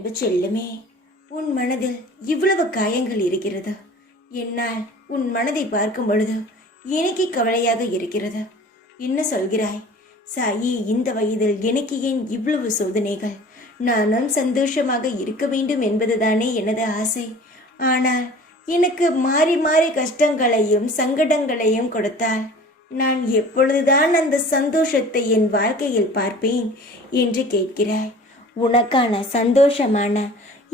அன்பு செல்லுமே, உன் மனதில் இவ்வளவு காயங்கள் இருக்கிறது. என்னால் உன் மனதை பார்க்கும் பொழுது எனக்கு கவலையாக இருக்கிறது. என்ன சொல்கிறாய் சாயி? இந்த வயதில் எனக்கு ஏன் இவ்வளவு சோதனைகள்? நானும் சந்தோஷமாக இருக்க வேண்டும் என்பதுதானே எனது ஆசை. ஆனால் எனக்கு மாறி மாறி கஷ்டங்களையும் சங்கடங்களையும் கொடுத்தால் நான் எப்பொழுதுதான் அந்த சந்தோஷத்தை என் வாழ்க்கையில் பார்ப்பேன் என்று கேட்கிறாய். உனக்கான சந்தோஷமான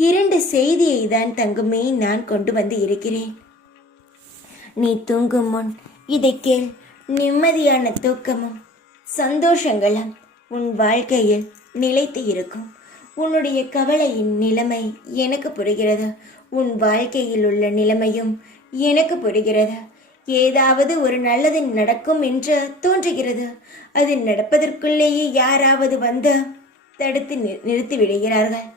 2 செய்தியை தான் தங்குமே நான் கொண்டு வந்து இருக்கிறேன். நீ தூங்கும் முன் இதை கேள். நிம்மதியான தூக்கமும் சந்தோஷங்களும் உன் வாழ்க்கையில் நிலைத்து இருக்கும். உன்னுடைய கவலையின் நிலைமை எனக்கு புரிகிறது. உன் வாழ்க்கையில் உள்ள நிலைமையும் எனக்கு புரிகிறது. ஏதாவது ஒரு நல்லது நடக்கும் என்று தோன்றுகிறது. அது நடப்பதற்குள்ளேயே யாராவது வந்து தடுத்து நிறுத்தி விடுகிறார்கள்.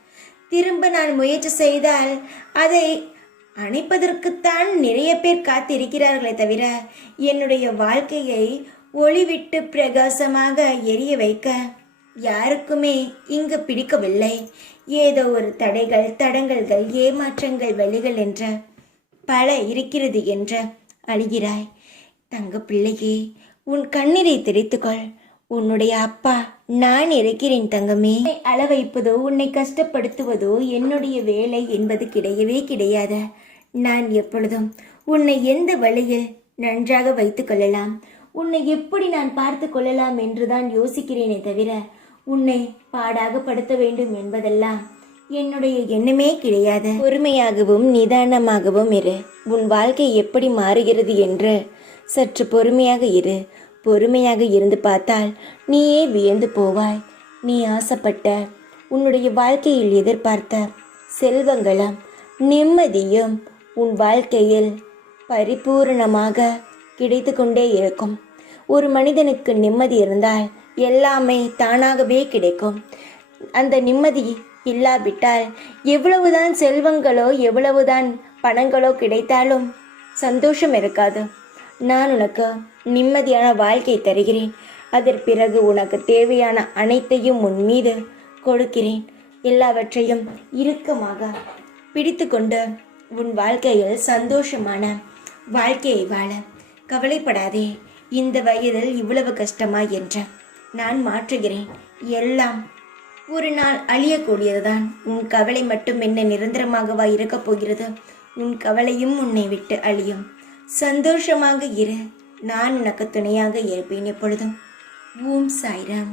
திரும்ப நான் முயற்சி செய்தால் அதை அணைப்பதற்குத்தான் நிறைய பேர் காத்திருக்கிறார்களே தவிர என்னுடைய வாழ்க்கையை ஒளிவிட்டு பிரகாசமாக எரிய வைக்க யாருக்குமே இங்கு பிடிக்கவில்லை. ஏதோ ஒரு தடைகள், தடங்கல்கள், ஏமாற்றங்கள், வழிகள் என்ற பல இருக்கிறது என்ற அழுகிறாய். தங்க பிள்ளையே, உன் கண்ணீரை தெரித்துக்கொள். உன்னுடைய அப்பா நான் இருக்கிறேன் தங்கமே. அள வைப்பதோ உன்னை கஷ்டப்படுத்துவதோ என்னுடைய வேலை என்பது கிடையவே கிடையாது. நான் எப்பொழுதும் உன்னை எந்த வழியில் நன்றாக வைத்துக் கொள்ளலாம், உன்னை எப்படி நான் பார்த்து கொள்ளலாம் என்றுதான் யோசிக்கிறேனே தவிர உன்னை பாடாக படுத்த வேண்டும் என்பதெல்லாம் என்னுடைய எண்ணமே கிடையாது. பொறுமையாகவும் நிதானமாகவும் இரு. உன் வாழ்க்கை எப்படி மாறுகிறது என்று சற்று பொறுமையாக இரு. பொறுமையாக இருந்து பார்த்தால் நீயே வியந்து போவாய். நீ ஆசைப்பட்ட, உன்னுடைய வாழ்க்கையில் எதிர்பார்த்த செல்வங்களும் நிம்மதியும் உன் வாழ்க்கையில் பரிபூரணமாக கிடைத்து கொண்டே இருக்கும். ஒரு மனிதனுக்கு நிம்மதி இருந்தால் எல்லாமே தானாகவே கிடைக்கும். அந்த நிம்மதி இல்லாவிட்டால் எவ்வளவுதான் செல்வங்களோ எவ்வளவுதான் பணங்களோ கிடைத்தாலும் சந்தோஷம் இருக்காது. நான் உனக்கு நிம்மதியான வாழ்க்கை தருகிறேன். அதற்கு பிறகு உனக்கு தேவையான அனைத்தையும் உன் மீது கொடுக்கிறேன். எல்லாவற்றையும் இறுக்கமாக பிடித்து கொண்டு உன் வாழ்க்கையில் சந்தோஷமான வாழ்க்கையை வாழ கவலைப்படாதே. இந்த வயதில் இவ்வளவு கஷ்டமா என்ற நான் மாற்றுகிறேன். எல்லாம் ஒரு நாள் அழியக்கூடியதுதான். உன் கவலை மட்டும் என்ன நிரந்தரமாகவா இருக்கப் போகிறது? உன் கவலையும் உன்னை விட்டு அழியும். சந்தோஷமாக இரு. நான் உனக்கு துணையாக இருப்பேன் எப்பொழுதும். ஓம் சாய்ராம்.